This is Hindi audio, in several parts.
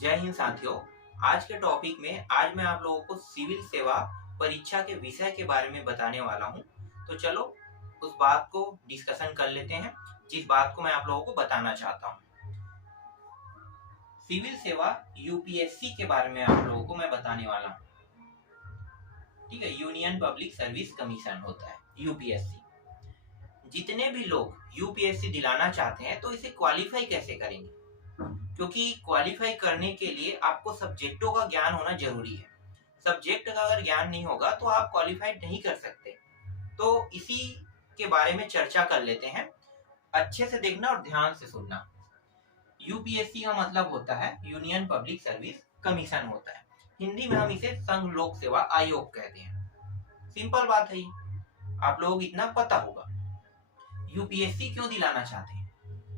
जय हिंद साथियों। आज के टॉपिक में आज मैं आप लोगों को सिविल सेवा परीक्षा के विषय के बारे में बताने वाला हूं। तो चलो उस बात को डिस्कशन कर लेते हैं जिस बात को मैं आप लोगों को बताना चाहता हूं। सिविल सेवा यूपीएससी के बारे में आप लोगों को मैं बताने वाला हूं। ठीक है, यूनियन पब्लिक सर्विस कमीशन होता है यूपीएससी। जितने भी लोग यूपीएससी दिलाना चाहते हैं तो इसे क्वालिफाई कैसे करेंगे, क्योंकि क्वालिफाई करने के लिए आपको सब्जेक्टों का ज्ञान होना जरूरी है। सब्जेक्ट का अगर ज्ञान नहीं होगा तो आप क्वालिफाइड नहीं कर सकते। तो इसी के बारे में चर्चा कर लेते हैं। अच्छे से देखना और ध्यान से सुनना। यूपीएससी का मतलब होता है यूनियन पब्लिक सर्विस कमीशन होता है। हिंदी में हम इसे संघ लोक सेवा आयोग कहते हैं। सिंपल बात है, आप लोगों को इतना पता होगा। यूपीएससी क्यों दिलाना चाहते हैं?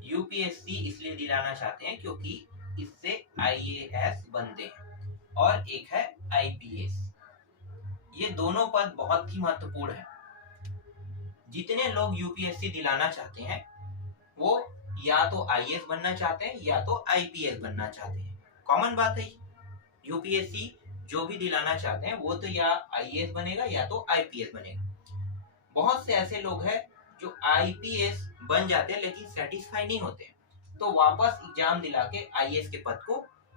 यूपीएससी इसलिए दिलाना चाहते हैं क्योंकि इससे आईएएस बनते हैं और एक है आईपीएस। ये दोनों पद बहुत ही महत्वपूर्ण है। जितने लोग यूपीएससी दिलाना चाहते हैं वो या तो आईएएस बनना चाहते हैं या तो आईपीएस बनना चाहते हैं। कॉमन बात है, यूपीएससी जो भी दिलाना चाहते हैं वो तो या आईएएस बनेगा या तो आईपीएस बनेगा। बहुत से ऐसे लोग हैं जो आईपीएस बन जाते हैं लेकिन सेटिस्फाई नहीं होते हैं, तो वापस एग्जाम दिला के आईएएस के पद को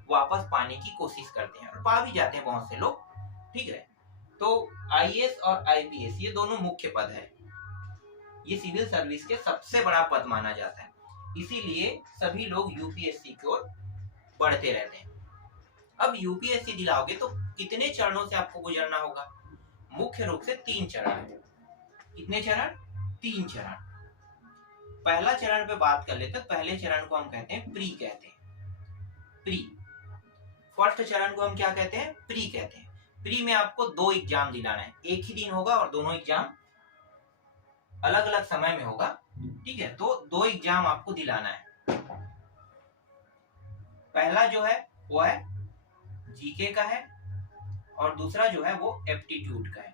वापस पाने की कोशिश करते हैं और पा भी जाते हैं बहुत से लोग। ठीक है, तो आईएएस और आईपीएस ये दोनों मुख्य पद है। ये सिविल सर्विस के सबसे बड़ा पद माना जाता है, इसीलिए सभी लोग यूपीएससी की ओर बढ़ते रहते हैं। अब यूपीएससी दिलाओगे तो कितने चरणों से आपको गुजरना होगा? मुख्य रूप से 3 चरण है। कितने चरण? 3 चरण। पहला चरण पे बात कर लेते हैं। पहले चरण को हम कहते हैं प्री कहते हैं। प्री फर्स्ट चरण को हम क्या कहते हैं? प्री कहते हैं। प्री में आपको 2 एग्जाम दिलाना है। एक ही दिन होगा और दोनों एग्जाम अलग अलग समय में होगा। ठीक है, तो 2 एग्जाम आपको दिलाना है। पहला जो है वो है जीके का है और दूसरा जो है वो एप्टीट्यूड का है।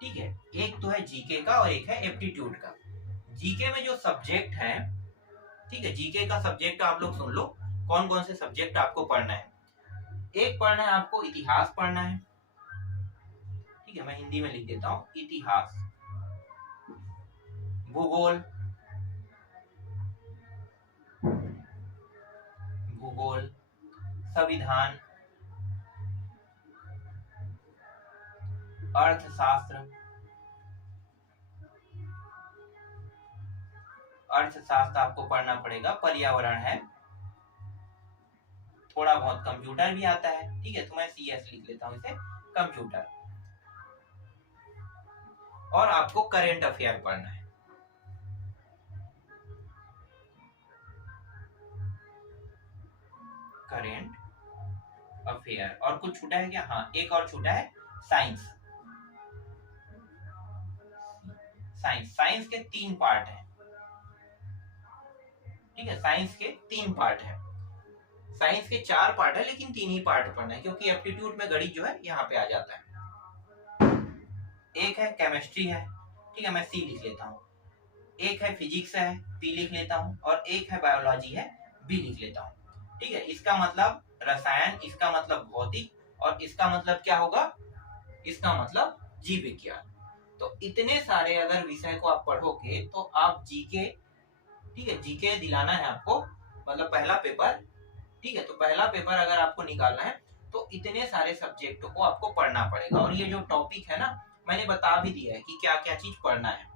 ठीक है, एक तो है जीके का और एक है एप्टीट्यूड का। जीके में जो सब्जेक्ट है, ठीक है, जीके का सब्जेक्ट आप लोग सुन लो कौन कौन से सब्जेक्ट आपको पढ़ना है। एक पढ़ना है आपको इतिहास पढ़ना है। ठीक है, मैं हिंदी में लिख देता हूं। इतिहास, भूगोल, भूगोल, संविधान, अर्थशास्त्र, अर्थशास्त्र आपको पढ़ना पड़ेगा। पर्यावरण है, थोड़ा बहुत कंप्यूटर भी आता है। ठीक है, तो मैं सीएस लिख लेता हूं इसे, कंप्यूटर। और आपको करेंट अफेयर पढ़ना है। Current affair. और कुछ छूटा है क्या? हाँ, एक और छूटा है, साइंस। साइंस के 3 पार्ट हैं। ठीक है, साइंस के 3 पार्ट हैं। साइंस के 4 पार्ट है लेकिन 3 ही पार्ट पढ़ना है, क्योंकि एप्टीट्यूड में गणित जो है यहाँ पे आ जाता है। एक है केमिस्ट्री है। ठीक है, मैं सी लिख लेता हूँ। एक है फिजिक्स है, पी लिख लेता हूँ। और एक है बायोलॉजी है, बी लिख लेता हूँ। ठीक है, इसका मतलब रसायन, इसका मतलब भौतिक और इसका मतलब क्या होगा? इसका मतलब जीव विज्ञान। तो इतने सारे अगर विषय को आप पढ़ोगे तो आप जीके, ठीक है, जीके दिलाना है आपको, मतलब पहला पेपर। ठीक है, तो पहला पेपर अगर आपको निकालना है तो इतने सारे सब्जेक्टों को आपको पढ़ना पड़ेगा। और ये जो टॉपिक है ना, मैंने बता भी दिया है कि क्या क्या चीज पढ़ना है।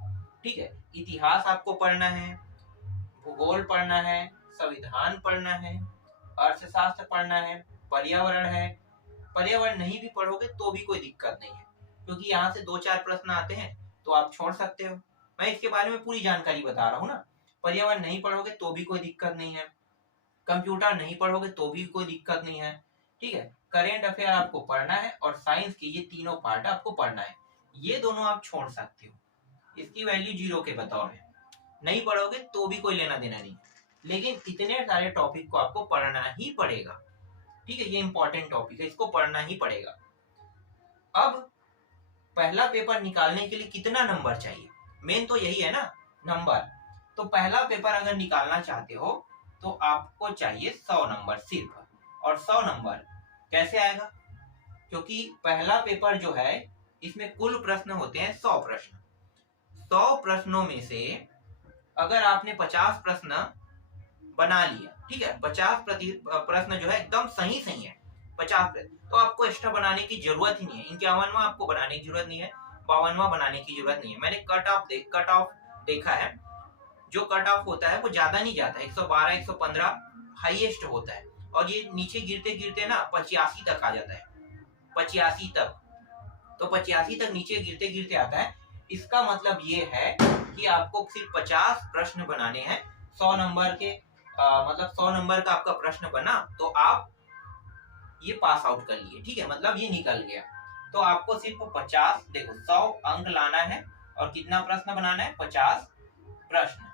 ठीक है, इतिहास आपको पढ़ना है, भूगोल पढ़ना है, संविधान पढ़ना है, अर्थशास्त्र पढ़ना है, पर्यावरण है। पर्यावरण नहीं भी पढ़ोगे तो भी कोई दिक्कत नहीं है, क्योंकि यहाँ से 2-4 प्रश्न आते हैं तो आप छोड़ सकते हो। मैं इसके बारे में पूरी जानकारी बता रहा हूँ ना। पर्यावरण नहीं पढ़ोगे तो भी कोई दिक्कत नहीं है, कंप्यूटर नहीं पढ़ोगे तो भी कोई दिक्कत नहीं है। ठीक है, करेंट अफेयर आपको पढ़ना है और साइंस के ये तीनों पार्ट आपको पढ़ना है। ये दोनों आप छोड़ सकते हो, इसकी वैल्यू 0 के बतौर है। नहीं पढ़ोगे तो भी कोई लेना देना नहीं, लेकिन इतने सारे टॉपिक को आपको पढ़ना ही पड़ेगा। ठीक है, ये इंपॉर्टेंट टॉपिक है, इसको पढ़ना ही पड़ेगा। अब पहला पेपर निकालने के लिए कितना नंबर चाहिए? मेन तो यही है ना, नंबर। तो पहला पेपर अगर निकालना चाहते हो तो आपको चाहिए 100 नंबर सिर्फ। और 100 नंबर कैसे आएगा? क्योंकि पहला पेपर जो है इसमें कुल प्रश्न होते हैं 100 प्रश्न। 100 प्रश्नों में से अगर आपने 50 प्रश्न बना लिया, ठीक है, 50 प्रश्न जो है एकदम सही सही है 50, तो आपको एक्स्ट्रा बनाने की जरूरत ही नहीं है। 51वां आपको बनाने की जरूरत नहीं है, 52वां बनाने की जरूरत नहीं है। मैंने कट ऑफ देखा है, जो कट ऑफ होता है वो ज्यादा नहीं जाता, 112 115 हाईएस्ट होता है, और ये नीचे गिरते गिरते ना 85 तक आ जाता है, 85 तक। तो 85 तक नीचे गिरते गिरते आता है। इसका मतलब ये है कि आपको सिर्फ 50 प्रश्न बनाने हैं 100 नंबर के, मतलब 100 नंबर का आपका प्रश्न बना तो आप ये पास आउट कर लिए, ठीक है, मतलब ये निकल गया। तो आपको सिर्फ 50, देखो 100 अंक लाना है और कितना प्रश्न बनाना है? 50 प्रश्न,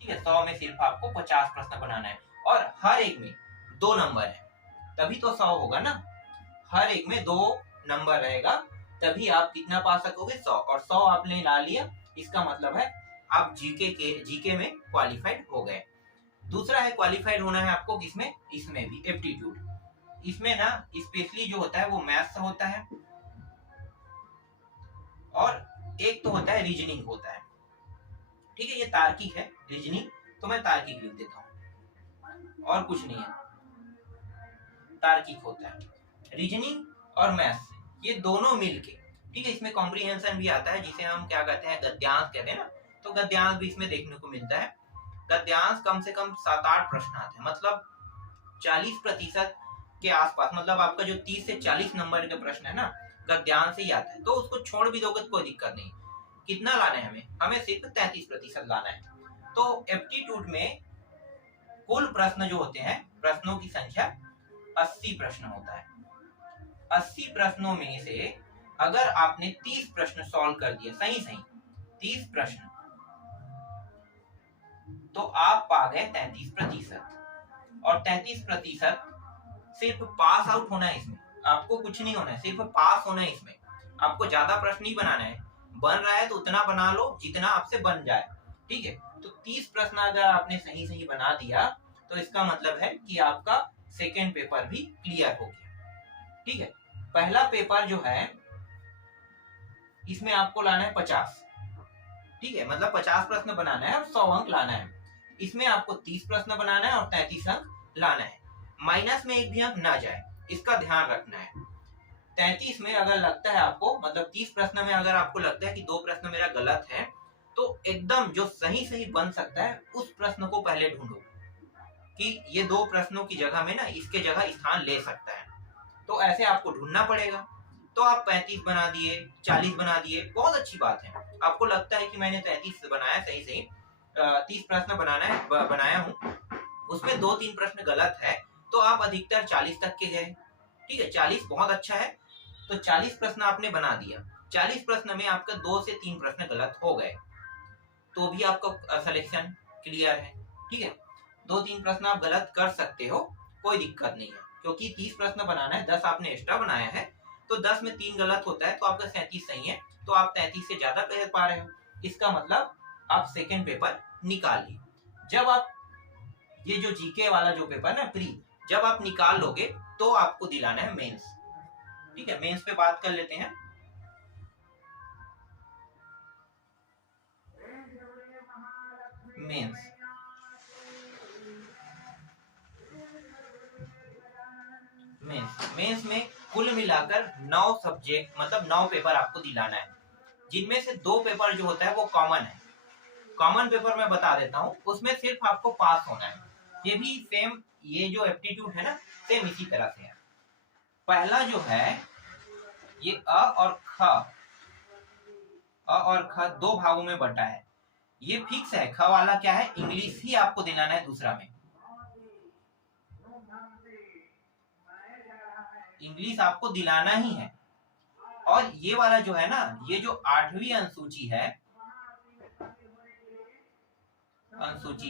ठीक है। 100 में सिर्फ आपको 50 प्रश्न बनाना है, और हर एक में 2 नंबर है, तभी तो 100 होगा ना। हर एक में 2 नंबर रहेगा, तभी आप कितना पा सकोगे? 100। और 100 आपने ला लिया, इसका मतलब है आप जीके में क्वालिफाइड हो गए। दूसरा है क्वालिफाइड होना है आपको किसमें? इसमें भी, एप्टीट्यूड। इसमें ना स्पेशली जो होता है वो मैथ्स होता है, और एक तो होता है रीजनिंग होता है, ठीक है। ये तार्किक है रीजनिंग, तो मैं तार्किक लिख देता हूँ, और कुछ नहीं है, तार्किक होता है रीजनिंग और मैथ्स, ये दोनों मिलके, ठीक है। इसमें कॉम्प्रिहेंशन भी आता है, जिसे हम क्या कहते हैं? गद्यांश कहते हैं ना, तो गद्यांश भी इसमें देखने को मिलता है। गद्यांश कम से कम 7-8 प्रश्न आते हैं, मतलब 40% के आसपास, मतलब आपका जो 30 से 40 नंबर के प्रश्न है ना, गद्यांश से ही आता है। तो उसको छोड़ भी दोगे तो कोई दिक्कत नहीं। कितना लाना है हमें सिर्फ 33% लाना है। तो एप्टीट्यूड में कुल प्रश्न जो होते हैं, प्रश्नों की संख्या 80 प्रश्न होता है। 80 प्रश्नों में से अगर आपने 30 प्रश्न सॉल्व कर दिए सही सही, 30 प्रश्न, तो आप पा गए 33%। और 33% सिर्फ पास आउट होना है इसमें, आपको कुछ नहीं होना है, सिर्फ पास होना है इसमें। आपको ज्यादा प्रश्न नहीं बनाना है, बन रहा है तो उतना बना लो जितना आपसे बन जाए, ठीक है। तो 30 प्रश्न अगर आपने सही सही बना दिया, तो इसका मतलब है कि आपका सेकेंड पेपर भी क्लियर हो गया, ठीक है। पहला पेपर जो है इसमें आपको लाना है 50, ठीक है, मतलब 50 प्रश्न बनाना है और 100 अंक लाना है। इसमें आपको 30 प्रश्न बनाना है और 33 अंक लाना है। माइनस में एक भी अंक ना जाए, इसका ध्यान रखना है। 33 में अगर लगता है आपको, मतलब 30 प्रश्न में अगर आपको लगता है कि 2 प्रश्न मेरा गलत है, तो एकदम जो सही सही बन सकता है उस प्रश्न को पहले ढूंढो कि ये 2 प्रश्नों की जगह में ना इसके जगह स्थान ले सकता है, तो ऐसे आपको ढूंढना पड़ेगा। तो आप 35 बना दिए, 40 बना दिए, बहुत अच्छी बात है। आपको लगता है कि मैंने 33 बनाया सही सही, 30 प्रश्न बनाया हूँ, उसमें 2-3 प्रश्न गलत है, तो आप अधिकतर 40 तक के गए, ठीक है। 40 बहुत अच्छा है, तो 40 प्रश्न आपने बना दिया। 40 प्रश्न में आपका 2 से 3 प्रश्न गलत हो गए, तो भी आपका सिलेक्शन क्लियर है, ठीक है। 2-3 प्रश्न आप गलत कर सकते हो, कोई दिक्कत नहीं है, क्योंकि 30 प्रश्न बनाना है, 10 आपने एक्स्ट्रा बनाया है, तो 10 में 3 गलत होता है, तो आपका 37 सही है, तो आप 33 से ज्यादा कर पा रहे हो। इसका मतलब आप सेकेंड पेपर निकाल लिए। जब आप ये जो जीके वाला जो पेपर ना प्री, जब आप निकाल लोगे तो आपको दिलाना है मेंस, ठीक है। मेंस पे बात कर लेते हैं। मेंस मेंस में कुल मिलाकर 9 सब्जेक्ट, मतलब 9 पेपर आपको दिलाना है, जिनमें से 2 पेपर जो होता है वो कॉमन है। कॉमन पेपर मैं बता देता हूँ, उसमें सिर्फ आपको पास होना है। ये भी सेम, ये जो एप्टीट्यूड है ना, सेम इसी तरह से है। पहला जो है ये अ और ख 2 भागों में बटा है, ये फिक्स है। ख वाला क्या है? इंग्लिश ही आपको दिलाना है, दूसरा में इंग्लिश आपको दिलाना ही है। और ये वाला जो है ना, ये जो 8वीं अनुसूची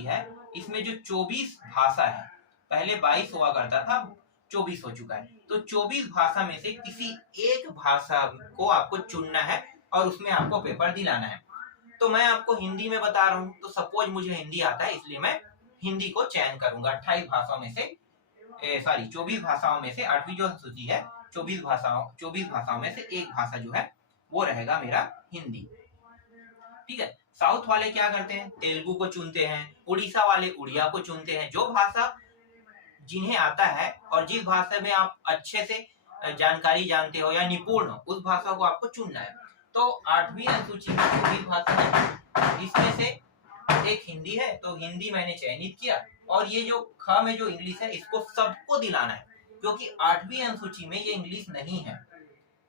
है, इसमें जो 24 भाषा है, पहले 22 हुआ करता था, 24 हो चुका है, तो 24 भाषा में से किसी एक भाषा को आपको चुनना है और उसमें आपको पेपर दिलाना है। तो मैं आपको हिंदी में बता रहा हूँ, तो सपोज मुझे हिंदी आता है, इसलिए मैं हिंदी को चयन करूंगा। 28 भाषाओं में से 24 भाषाओं में से 8वीं जो सूची है 24 भाषाओं में से एक भाषा जो है वो रहेगा मेरा हिंदी। ठीक है, साउथ वाले क्या करते हैं, तेलुगु को चुनते हैं, उड़ीसा वाले उड़िया को चुनते हैं। जो भाषा जिन्हें आता है और जिस भाषा में आप अच्छे से जानकारी जानते हो या निपुण हो, उस भाषा को आपको चुनना है। तो 8वीं अनुसूची में 24 भाषा है, इसमें से एक हिंदी है, तो हिंदी मैंने चयनित किया। और ये जो ख में जो इंग्लिश है इसको सबको दिलाना है, क्योंकि 8वीं अनुसूची में ये इंग्लिश नहीं है।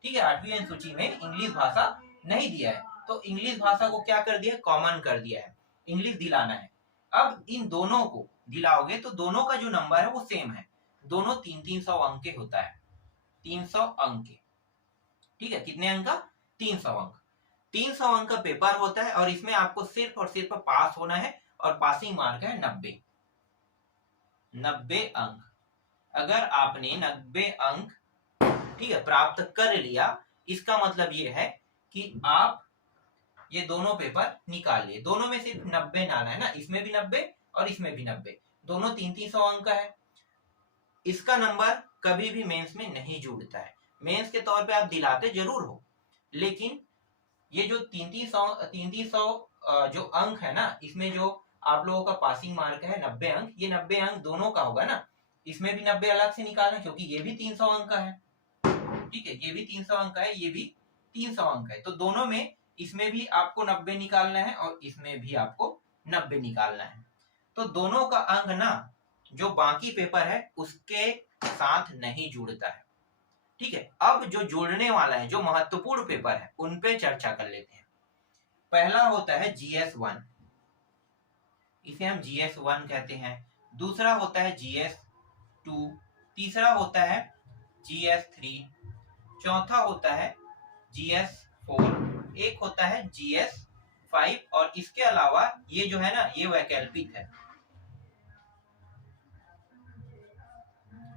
ठीक है, 8वीं अनुसूची में इंग्लिश भाषा नहीं दिया है, तो इंग्लिश भाषा को क्या कर दिया, कॉमन कर दिया है, इंग्लिश दिलाना है। अब इन दोनों को दिलाओगे तो दोनों का जो नंबर है वो सेम है, दोनों 300 अंक के होता है, 300 अंक के। ठीक है, कितने अंक का, 300 अंक। 300 अंक का पेपर होता है और इसमें आपको सिर्फ और सिर्फ पास होना है और पासिंग मार्क है 90 अंक। अगर आपने 90 अंक ठीक है प्राप्त कर लिया, इसका मतलब ये है कि आप ये दोनों पेपर निकाल लिए। दोनों में सिर्फ 90 डालना है ना, इसमें भी 90 और इसमें भी 90, दोनों 300 अंक का है। इसका नंबर कभी भी मेंस में नहीं जुड़ता है। मेंस के तौर पे आप दिलाते जरूर हो, लेकिन ये जो 300 जो अंक है ना, इसमें जो आप लोगों का पासिंग मार्क है 90 अंक, ये 90 अंक दोनों का होगा ना, इसमें भी 90 अलग से निकालना, क्योंकि ये भी 300 अंक का है। ठीक है, ये भी 300 अंक का है, ये भी 300 अंक है, तो दोनों में इसमें भी आपको 90 निकालना है और इसमें भी आपको 90 निकालना है। तो दोनों का अंक ना जो बाकी पेपर है उसके साथ नहीं जुड़ता है। ठीक है, अब जो जुड़ने वाला है, जो महत्वपूर्ण पेपर है, उन पे चर्चा कर लेते हैं। पहला होता है GS1, इसे हम GS1 कहते हैं। दूसरा होता है GS2, तीसरा होता है GS3, चौथा होता है GS4, एक होता है GS5, और इसके अलावा ये जो है ना, ये वैकल्पिक है।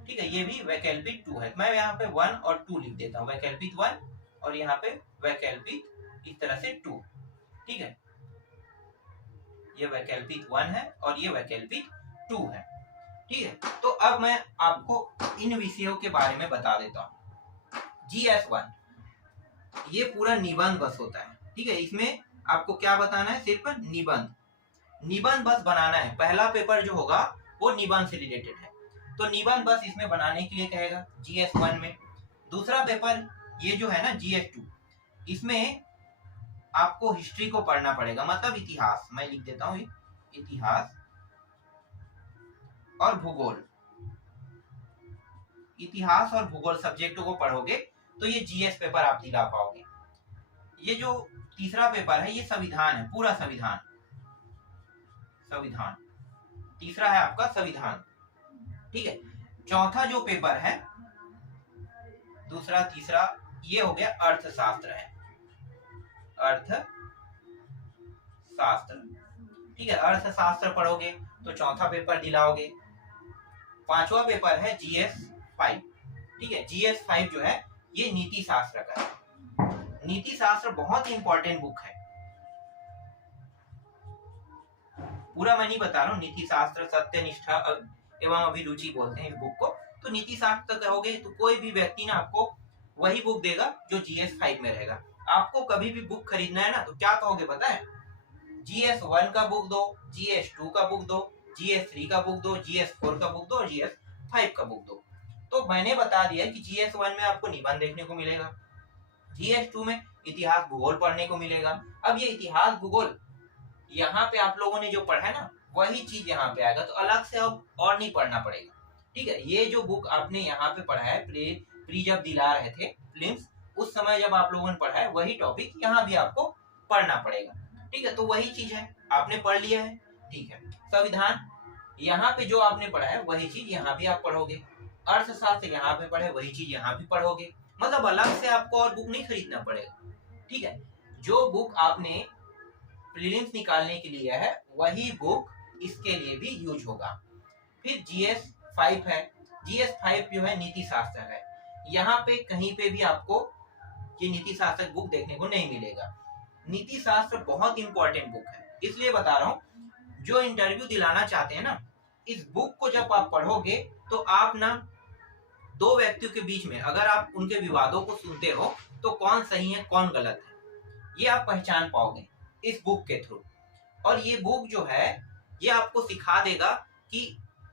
ठीक है, ये भी वैकल्पिक 2 है। मैं यहाँ पे 1 और 2 लिख देता हूँ, वैकल्पिक 1 और यहाँ पे वैकल्पिक इस तरह से 2। ठीक है, ये वैकल्पिक 1 है और ये वैकल्पिक 2 है। ठीक है, तो अब मैं आपको इन विषयों के बारे में बता देता हूँ। GS1 ये पूरा निबंध बस होता है। ठीक है, इसमें आपको क्या बताना है, सिर्फ निबंध बस बनाना है। पहला पेपर जो होगा वो निबंध से रिलेटेड है, तो निबंध बस इसमें बनाने के लिए कहेगा GS1 में। दूसरा पेपर ये जो है ना GS2, इसमें आपको हिस्ट्री को पढ़ना पड़ेगा, मतलब इतिहास। मैं लिख देता हूँ इतिहास और भूगोल। इतिहास और भूगोल सब्जेक्टों को पढ़ोगे तो ये GS पेपर आप दिला पाओगे। ये जो तीसरा पेपर है ये संविधान है, पूरा संविधान। तीसरा है आपका संविधान। ठीक है, चौथा जो पेपर है, दूसरा तीसरा ये हो गया अर्थशास्त्र है, अर्थशास्त्र। ठीक है, अर्थशास्त्र पढ़ोगे तो चौथा पेपर दिलाओगे। पांचवा पेपर है GS5। ठीक है, GS5 जो है ये नीति शास्त्र का है। नीति शास्त्र बहुत ही इंपॉर्टेंट बुक है, पूरा मैं नहीं बता रहा हूँ। नीति शास्त्र, सत्यनिष्ठा एवं अभिरुचि बोलते हैं इस बुक को। तो नीति शास्त्र कहोगे तो कोई भी व्यक्ति ना आपको वही बुक देगा जो GS5 में रहेगा। आपको कभी भी बुक खरीदना है ना, तो क्या कहोगे पता है, GS1 का बुक दो, GS2 का बुक दो, GS3 का बुक दो, GS4 का बुक दो और GS5 का बुक दो। तो मैंने बता दिया कि GS1 में आपको निबंध देखने को मिलेगा, GS2 में इतिहास भूगोल पढ़ने को मिलेगा। अब ये इतिहास भूगोल यहाँ पे आप लोगों ने जो पढ़ा है ना, वही चीज यहाँ पे आएगा, तो अलग से अब और नहीं पढ़ना पड़ेगा। ठीक है, ये जो बुक आपने यहाँ पे पढ़ा है, प्री जब दिला रहे थे प्रीलिम्स, उस समय जब आप लोगों ने पढ़ा है वही टॉपिक यहाँ भी आपको पढ़ना पड़ेगा। ठीक है, तो वही चीज है, आपने पढ़ लिया है। ठीक है, संविधान यहाँ पे जो आपने पढ़ा है वही चीज यहाँ भी आप पढ़ोगे। अर्थशास्त्र यहाँ पे पढ़े वही चीज यहाँ भी पढ़ोगे, मतलब अलग से आपको और बुक नहीं खरीदना पड़ेगा। ठीक है, जो बुक आपने प्रीलिम्स निकालने के लिए है वही बुक इसके लिए भी यूज होगा। फिर GS5 है, GS5 जो है नीति शास्त्र है। यहाँ पे कहीं पे भी आपको ये नीति शास्त्र बुक देखने को नहीं मिलेगा। नीति शास्त्र बहुत इंपॉर्टेंट बुक है, इसलिए बता रहा हूँ। जो इंटरव्यू दिलाना चाहते हैं ना, इस बुक को जब आप पढ़ोगे तो आप ना दो व्यक्तियों के बीच में अगर आप उनके विवादों को सुनते हो तो कौन सही है कौन गलत है ये आप पहचान पाओगे इस बुक के थ्रू। और ये बुक जो है ये आपको सिखा देगा कि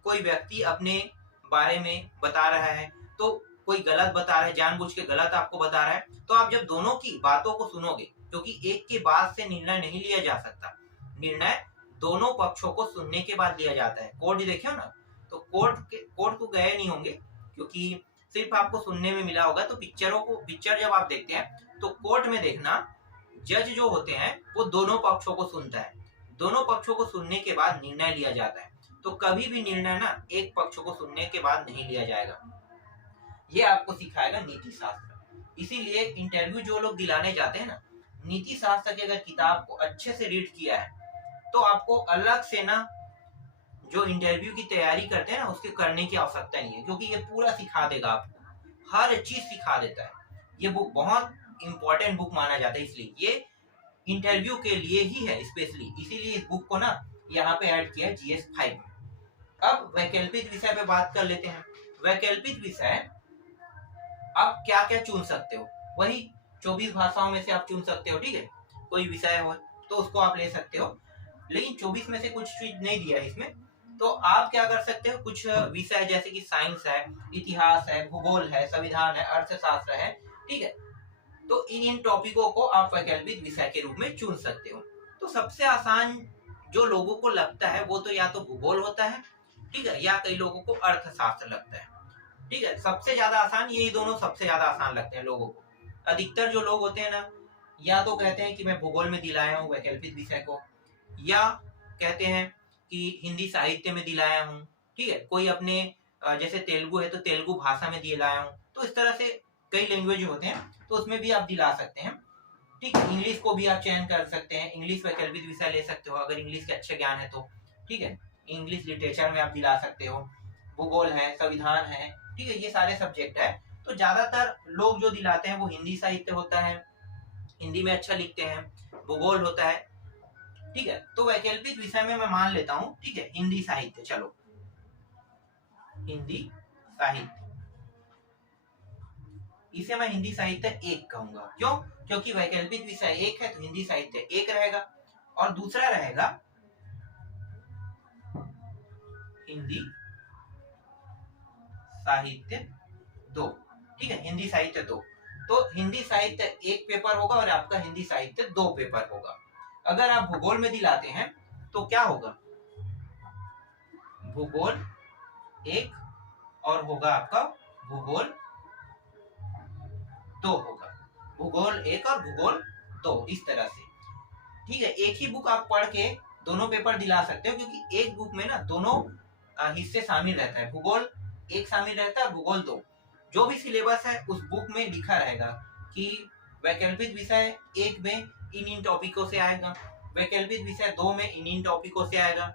कोई व्यक्ति अपने बारे में बता रहा है तो कोई गलत बता रहा है, जानबूझ के गलत आपको बता रहा है, तो आप जब दोनों की बातों को सुनोगे, क्योंकि एक के बात से निर्णय नहीं लिया जा सकता, निर्णय दोनों पक्षों को सुनने के बाद लिया जाता है। कोर्ट देखियो ना, तो कोर्ट को गए नहीं होंगे क्योंकि सिर्फ आपको सुनने में मिला होगा। तो पिक्चर जब आप देखते हैं तो कोर्ट में देखना जज जो होते हैं वो दोनों पक्षों को सुनता है, दोनों पक्षों को सुनने के बाद निर्णय लिया जाता है। तो कभी भी निर्णय ना एक पक्ष को सुनने के बाद नहीं लिया जाएगा। ये आपको सिखाएगा नीति शास्त्र। इसीलिए इंटरव्यू जो लोग दिलाने जाते हैं ना, नीति शास्त्र की अगर किताब को अच्छे से रीड किया है तो आपको अलग से ना जो इंटरव्यू की तैयारी करते हैं ना उसके करने की आवश्यकता नहीं है, क्योंकि ये पूरा सिखा देगा आपको, हर चीज सिखा देता है। ये बुक बहुत इंपॉर्टेंट बुक माना जाता है, इसलिए ये इंटरव्यू के लिए ही है स्पेशली, इसीलिए इस बुक को ना यहाँ पे ऐड किया है GS 5 में। अब वैकल्पिक विषय पे बात कर लेते हैं। वैकल्पिक विषय आप क्या क्या चुन सकते हो, वही 24 भाषाओं में से आप चुन सकते हो, ठीक है। कोई विषय हो तो उसको आप ले सकते हो, लेकिन 24 में से कुछ चीज नहीं दिया है इसमें। तो आप क्या कर सकते हो, कुछ विषय जैसे कि साइंस है, इतिहास है, भूगोल है, संविधान है, अर्थशास्त्र है, ठीक है। तो इन टॉपिकों को आप वैकल्पिक विषय के रूप में चुन सकते हो। तो सबसे आसान जो लोगों को लगता है वो तो या तो भूगोल होता है, ठीक है, या कई लोगों को अर्थशास्त्र लगता है, ठीक है। सबसे ज्यादा आसान यही दोनों सबसे ज्यादा आसान लगते हैं लोगों को। अधिकतर जो लोग होते हैं ना, या तो कहते हैं कि मैं भूगोल में दिलाया हूँ वैकल्पिक विषय को, या कहते हैं कि हिंदी साहित्य में दिलाया हूँ, ठीक है। कोई अपने जैसे तेलुगु है तो तेलुगु भाषा में दिलाया हूँ। तो इस तरह से कई लैंग्वेज होते हैं तो उसमें भी आप दिला सकते हैं, ठीक है। इंग्लिश को भी आप चयन कर सकते हैं, इंग्लिश वैकल्पिक विषय ले सकते हो अगर इंग्लिश के अच्छे ज्ञान है तो, ठीक है। इंग्लिश लिटरेचर में आप दिला सकते हो, भूगोल है, संविधान है, ठीक है, ये सारे सब्जेक्ट है। तो ज्यादातर लोग जो दिलाते हैं वो हिंदी साहित्य होता है, हिंदी में अच्छा लिखते हैं, भूगोल होता है, ठीक है। तो वैकल्पिक विषय में मैं मान लेता हूँ, ठीक है, हिंदी साहित्य, चलो हिंदी साहित्य, इसे मैं हिंदी साहित्य 1 कहूंगा। क्यों? क्योंकि वैकल्पिक विषय 1 है तो हिंदी साहित्य 1 रहेगा, और दूसरा रहेगा हिंदी साहित्य 2, ठीक है, हिंदी साहित्य 2। तो हिंदी साहित्य 1 पेपर होगा और आपका हिंदी साहित्य 2 पेपर होगा। अगर आप भूगोल में दिलाते हैं तो क्या होगा, भूगोल 1 और होगा आपका भूगोल 2 होगा, भूगोल 1 और भूगोल 2, इस तरह से, ठीक है। एक ही बुक आप पढ़ के दोनों पेपर दिला सकते हो, क्योंकि एक बुक में ना दोनों हिस्से शामिल रहता है, भूगोल 1 शामिल रहता है और भूगोल 2। जो भी सिलेबस है उस बुक में लिखा रहेगा कि वैकल्पिक विषय 1 में इन टॉपिकों से आएगा, वैकल्पिक विषय 2 में इन टॉपिकों से आएगा,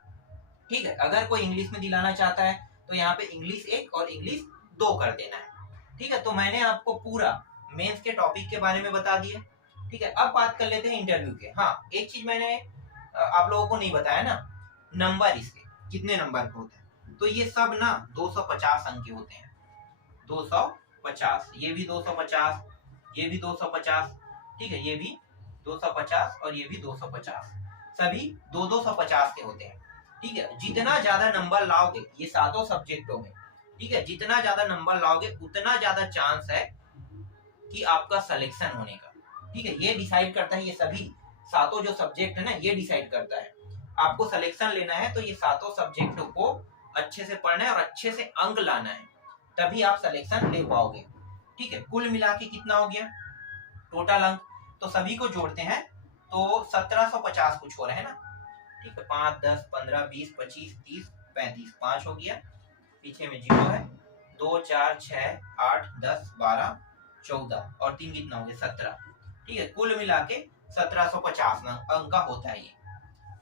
ठीक है। अगर कोई इंग्लिश में दिलाना चाहता है तो यहाँ पे इंग्लिश 1 और इंग्लिश 2 कर देना है, ठीक है। तो मैंने आपको पूरा मेंस के टॉपिक के बारे में बता दिया, ठीक है। अब बात कर लेते हैं इंटरव्यू के। हाँ, एक चीज मैंने आप लोगों को नहीं बताया ना, नंबर इसके कितने नंबर के होते हैं। तो ये सब ना 250 अंक के होते हैं, 250, ये भी 250, ये भी 250, ठीक है, ये भी 250 और ये भी 250, सभी 250 के होते हैं, ठीक है। जितना ज्यादा नंबर लाओगे ये सातों सब्जेक्टों में, ठीक है, जितना ज्यादा नंबर लाओगे उतना ज्यादा चांस है कि आपका सिलेक्शन होने का, ठीक है। ये डिसाइड करता है, ये सभी सातों जो सब्जेक्ट है ना ये डिसाइड करता है। आपको सिलेक्शन लेना है तो ये सातों सब्जेक्ट को अच्छे से पढ़ना है और अच्छे से अंक लाना है, तभी आप सिलेक्शन ले पाओगे, ठीक है। कुल मिला के कितना हो गया टोटल अंक, तो सभी को जोड़ते हैं तो 1750 कुछ हो रहे हैं ना, ठीक है। 5, 10, 15, 20, 25, 30, 35, 5 हो गया, पीछे में 0 है, 2, 4, 6, 8, 10, 12, 14 और 3 कितना हो गया 17, ठीक है। कुल मिला के 1750 अंक का होता है ये,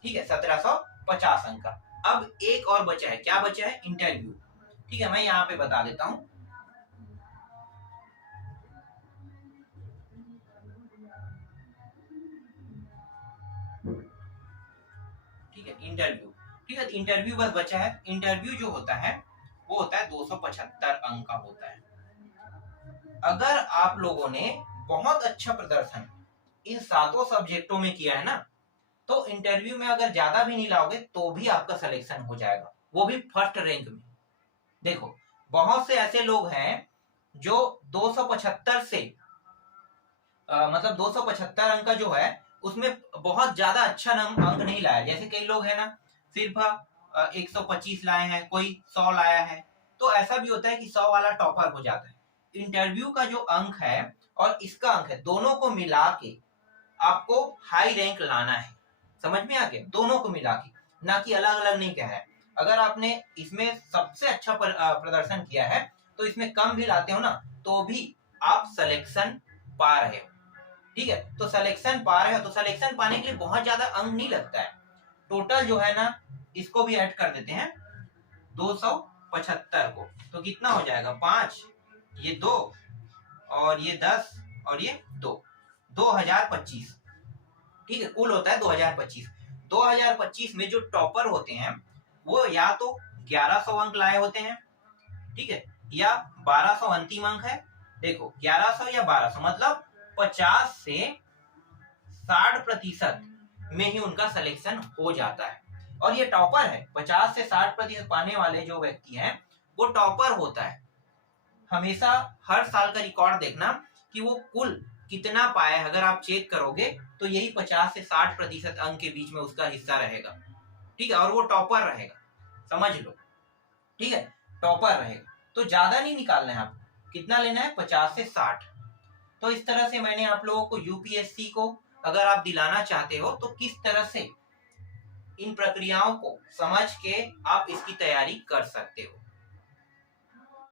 ठीक है, 1750 अंक का। अब एक और बचा है, क्या बचा है, इंटरव्यू, ठीक है। मैं यहाँ पे बता देता हूँ, ठीक है, इंटरव्यू। ठीक है, इंटरव्यू बस बचा है। इंटरव्यू जो होता है वो होता है 275 अंक का होता है। अगर आप लोगों ने बहुत अच्छा प्रदर्शन इन 7 सब्जेक्टों में किया है ना, तो इंटरव्यू में अगर ज्यादा भी नहीं लाओगे तो भी आपका सिलेक्शन हो जाएगा, वो भी फर्स्ट रैंक में। देखो बहुत से ऐसे लोग हैं जो 275 से मतलब 275 अंक का जो है उसमें बहुत ज्यादा अच्छा अंक नहीं लाया। जैसे कई लोग हैं ना सिर्फ 125 लाए हैं, कोई 100 लाया है, तो ऐसा भी होता है कि 100 वाला टॉपर हो जाता है। इंटरव्यू का जो अंक है और इसका अंक है, दोनों को मिला के आपको हाई रैंक लाना है। समझ में आ गया? दोनों को मिला के, ना कि अलग अलग नहीं कह रहा है। अगर आपने इसमें सबसे अच्छा प्रदर्शन किया है तो इसमें कम भी लाते हो ना तो भी आप सिलेक्शन पा रहे हो। ठीक है, तो सिलेक्शन पा रहे हो तो सिलेक्शन पाने के लिए बहुत ज्यादा अंक नहीं लगता है। टोटल जो है ना इसको भी ऐड कर देते हैं 275 को, तो कितना हो जाएगा 5, ये 2 और ये 10 और ये 2, 2025। ठीक है, कुल होता है 2025। 2025 में जो टॉपर होते हैं वो या तो 1100 अंक लाए होते हैं, ठीक है, या 1200 अंतिम अंक है। देखो 1100 या 1200 मतलब 50 से 60% में ही उनका सिलेक्शन हो जाता है। और ये टॉपर है, 50 से 60% पाने वाले जो व्यक्ति हैं वो टॉपर होता है। हमेशा हर साल का रिकॉर्ड देखना कि वो कुल कितना पाया है। अगर आप चेक करोगे तो यही 50 से 60% अंक के बीच में उसका हिस्सा रहेगा। ठीक है, और वो टॉपर रहेगा, समझ लो। ठीक है, टॉपर रहेगा तो ज्यादा नहीं निकालना है, आपको कितना लेना है 50 से 60। तो इस तरह से मैंने आप लोगों को यूपीएससी को अगर आप दिलाना चाहते हो तो किस तरह से इन प्रक्रियाओं को समझ के आप इसकी तैयारी कर सकते हो।